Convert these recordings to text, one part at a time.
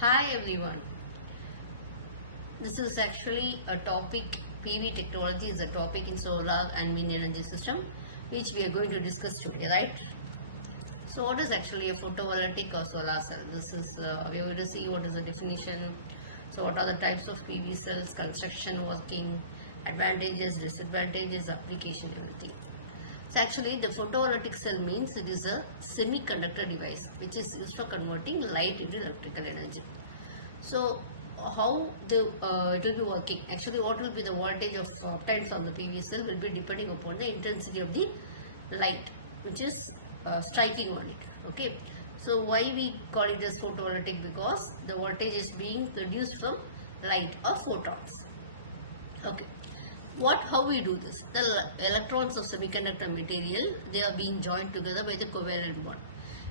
Hi everyone. This is actually a topic. PV technology is a topic in solar and wind energy system, which we are going to discuss today, right? So, what is actually a photovoltaic or solar cell? This is we are going to see what is the definition. So, what are the types of PV cells, construction, working, advantages, disadvantages, application, everything. So, actually, the photovoltaic cell means it is a semiconductor device which is used for converting light into electrical energy. So how it will be working? Actually, what will be the voltage of obtained from the PV cell will be depending upon the intensity of the light which is striking on it. Okay. So why we call it as photovoltaic? Because the voltage is being produced from light or photons. Okay. How we do this? The electrons of semiconductor material, they are being joined together by the covalent bond.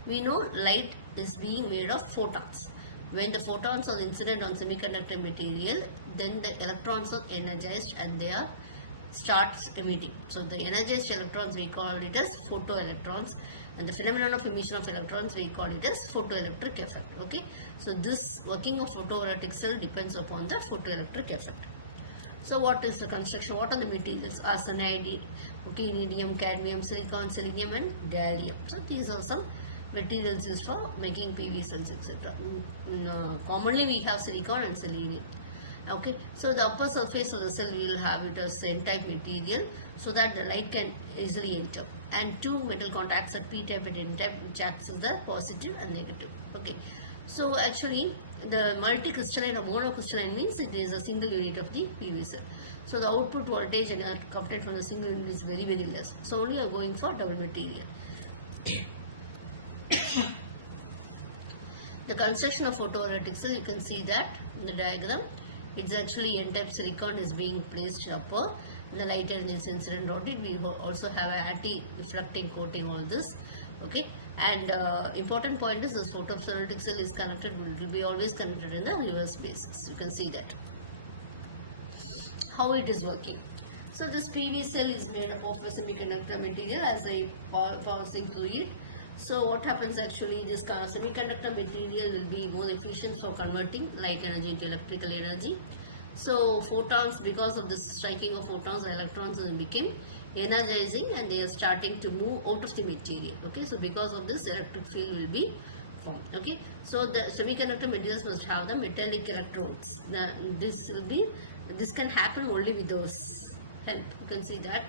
We know light is being made of photons. When the photons are incident on semiconductor material, then the electrons are energized and they are starts emitting. So the energized electrons, we call it as photoelectrons, and the phenomenon of emission of electrons, we call it as photoelectric effect. Okay. So this working of photovoltaic cell depends upon the photoelectric effect. So what is the construction? What are the materials? Arsenide, okay, iridium, cadmium, silicon, selenium and gallium. So these are some materials used for making PV cells, etc. Commonly we have silicon and selenium. Okay, so the upper surface of the cell we will have it as N-type material so that the light can easily enter, and two metal contacts at P-type and N-type which acts as the positive and negative. Okay, so actually the multicrystalline or monocrystalline means it is a single unit of the PV cell. So the output voltage and obtained from the single unit is very less. So only are going for double material. The construction of photovoltaic cell, you can see that in the diagram. It's actually N-type silicon is being placed upper, and the light energy is incident on it. We also have an anti-reflecting coating on this. Okay, and important point is this photovoltaic cell is connected, it will be always connected in the reverse basis. You can see that. How it is working. So this PV cell is made up of a semiconductor material as a passing fluid. So what happens actually, this semiconductor material will be more efficient for converting light energy into electrical energy. So photons, because of the striking of photons, the electrons will become energizing and they are starting to move out of the material. Okay, so because of this, electric field will be formed. Okay, so the semiconductor materials must have the metallic electrodes. This can happen only with those help. You can see that.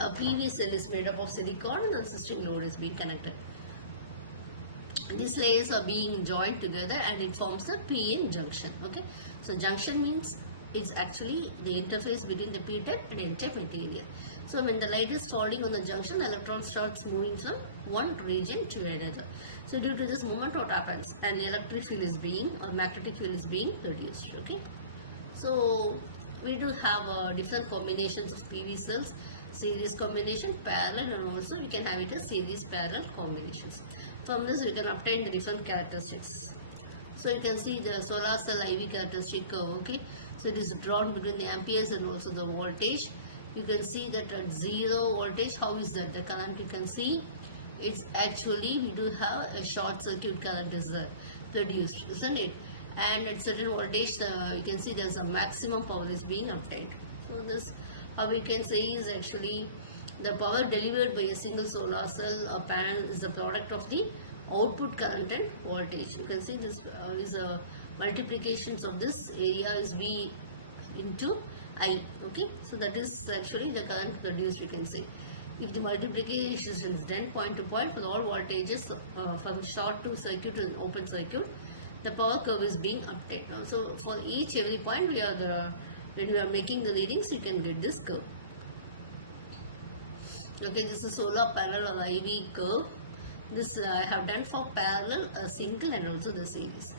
A PV cell is made up of silicon and the existing load is being connected. These layers are being joined together and it forms a PN junction. Okay, so junction means it's actually the interface between the P-type and N-type material. So when the light is falling on the junction, the electron starts moving from one region to another. So due to this movement, what happens? An electric field is being, or magnetic field is being produced. Okay, so we do have different combinations of PV cells. Series combination, parallel, and also we can have it as series parallel combinations. From this we can obtain the different characteristics. So you can see the solar cell IV characteristic curve. Okay, so it is drawn between the amperes and also the voltage. You can see that at 0 voltage, how is that? The current you can see, it's actually we do have a short circuit current is produced, isn't it? And at certain voltage, you can see there's a maximum power is being obtained. So this, how we can say, is actually the power delivered by a single solar cell or panel is the product of the output current and voltage. You can see this is a multiplications of this area is V into I. Okay, so that is actually the current produced. You can say if the multiplication is done point to point for all voltages from short to circuit to open circuit, the power curve is being obtained. So for every point when we are making the readings, you can get this curve. Okay, this is solar parallel or IV curve. This I have done for parallel, single and also the series.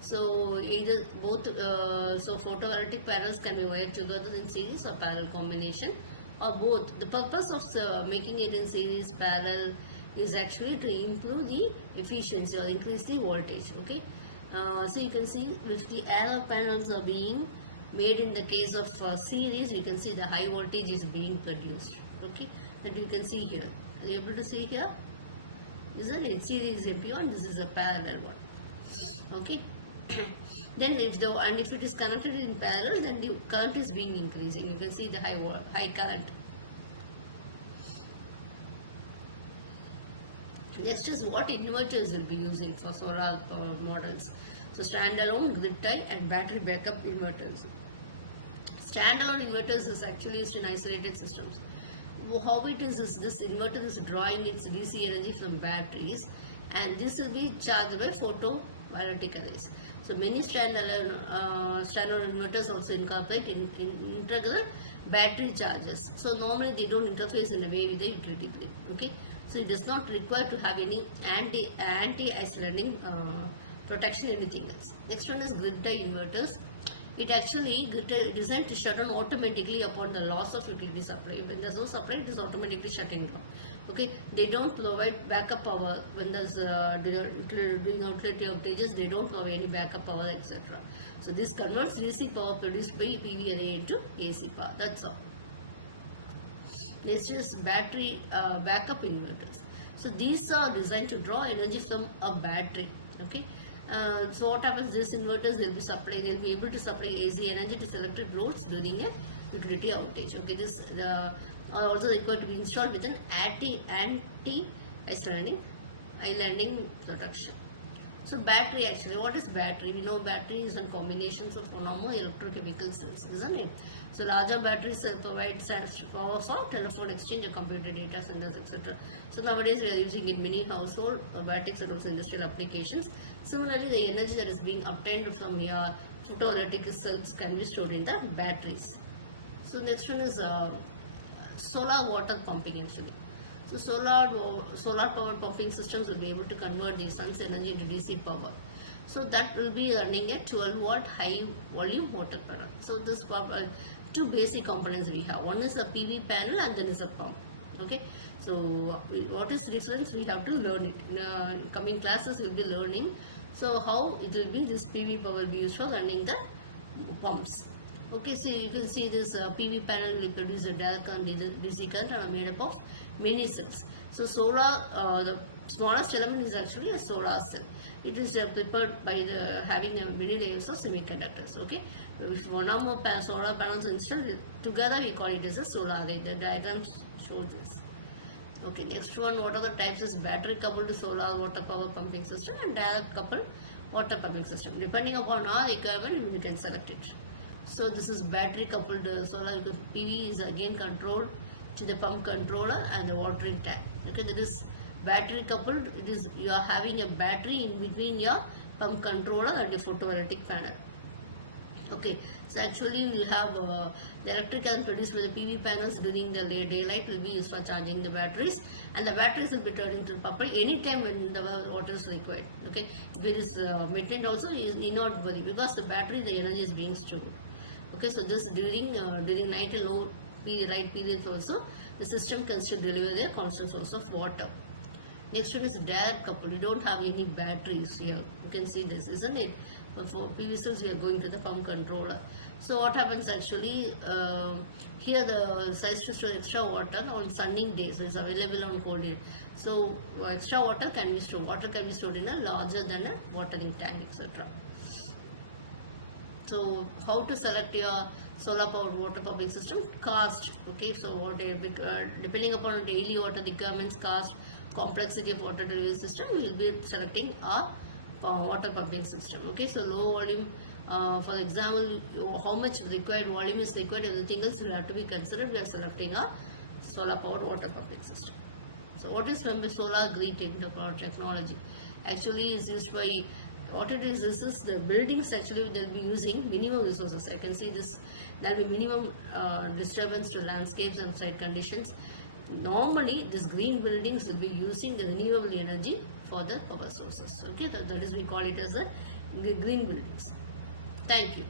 So either both, so photovoltaic panels can be wired together in series or parallel combination, or both. The purpose of making it in series parallel is actually to improve the efficiency or increase the voltage. Okay, so you can see if the arrow panels are being made in the case of series, you can see the high voltage is being produced. Okay, that you can see here. Are you able to see here? Isn't it? Series MP1, this is a parallel one. Okay. Then if it is connected in parallel, then the current is being increasing. You can see the high current. Next is what inverters will be using for solar models. So standalone, grid tie and battery backup inverters. Standalone inverters is actually used in isolated systems. How it is this inverter is drawing its DC energy from batteries, and this will be charged by photovoltaic arrays. So many standalone inverters also incorporate integral battery charges. So normally they don't interface in a way with the utility grid. Okay, so it does not require to have any anti-islanding protection, anything else. Next one is grid tie inverters. It actually designed to shut down automatically upon the loss of utility supply. When there's no supply, it is automatically shutting down. Okay, they don't provide backup power when there's during utility outages. They don't provide any backup power, etc. So this converts DC power produced by PV array into AC power. That's all. Next is battery backup inverters. So these are designed to draw energy from a battery. Okay. So what happens? These inverters they'll be able to supply AC energy to selected loads during a utility outage. Okay, this are also required to be installed with an anti-islanding protection. So battery, actually, what is battery? We know battery is a combinations of one or more electrochemical cells, isn't it? So larger batteries provide power for telephone exchange, computer data centers, etc. So nowadays we are using in many household batteries and also industrial applications. Similarly, the energy that is being obtained from your photovoltaic cells can be stored in the batteries. So next one is solar water pumping, actually. So solar power pumping systems will be able to convert the sun's energy into DC power. So that will be running a 12-watt high volume water panel. So this two basic components we have. One is a PV panel and then is a pump. Okay. So what is the difference? We have to learn it. In coming classes we will be learning. So how it will be, this PV power will be used for running the pumps. Okay, so you can see this PV panel will produce a direct current, DC current, and are made up of many cells. So solar, the smallest element is actually a solar cell. It is prepared by having many layers of semiconductors. Okay, if one or more solar panels installed together, we call it as a solar array. The diagram shows this. Okay, next one, what are the types? Is battery coupled solar water power pumping system and direct coupled water pumping system. Depending upon our requirement, we can select it. So this is battery coupled solar. PV is again controlled to the pump controller and the watering tank. Okay, that is battery coupled. It is you are having a battery in between your pump controller and the photovoltaic panel. Okay, so actually we will have the electric current produced by the PV panels during the daylight will be used for charging the batteries, and the batteries will be turned into pump anytime when the water is required. Okay, if it is maintained also, you need not worry, because the battery, the energy is being stored. Okay, so this during night and low light periods also, the system can still deliver a constant source of water. Next one is direct coupled. You don't have any batteries here. You can see this, isn't it? But for PV cells, we are going to the pump controller. So what happens actually, here the size to store extra water on sunny days is available on cold days. So extra water can be stored. Water can be stored in a larger than a watering tank, etc. So how to select your solar powered water pumping system? Cost. Okay, so what depending upon daily water requirements, cost, complexity of water delivery system, we will be selecting our water pumping system. Okay, so low volume, for example, how much required volume is required, everything else will have to be considered. We are selecting a solar powered water pumping system. So what is solar grid technology? Actually is used by, what it is, this is the buildings actually they'll be using minimum resources. I can see this, there will be minimum disturbance to landscapes and site conditions. Normally these green buildings will be using the renewable energy for the power sources. Okay, that is we call it as a green buildings. Thank you.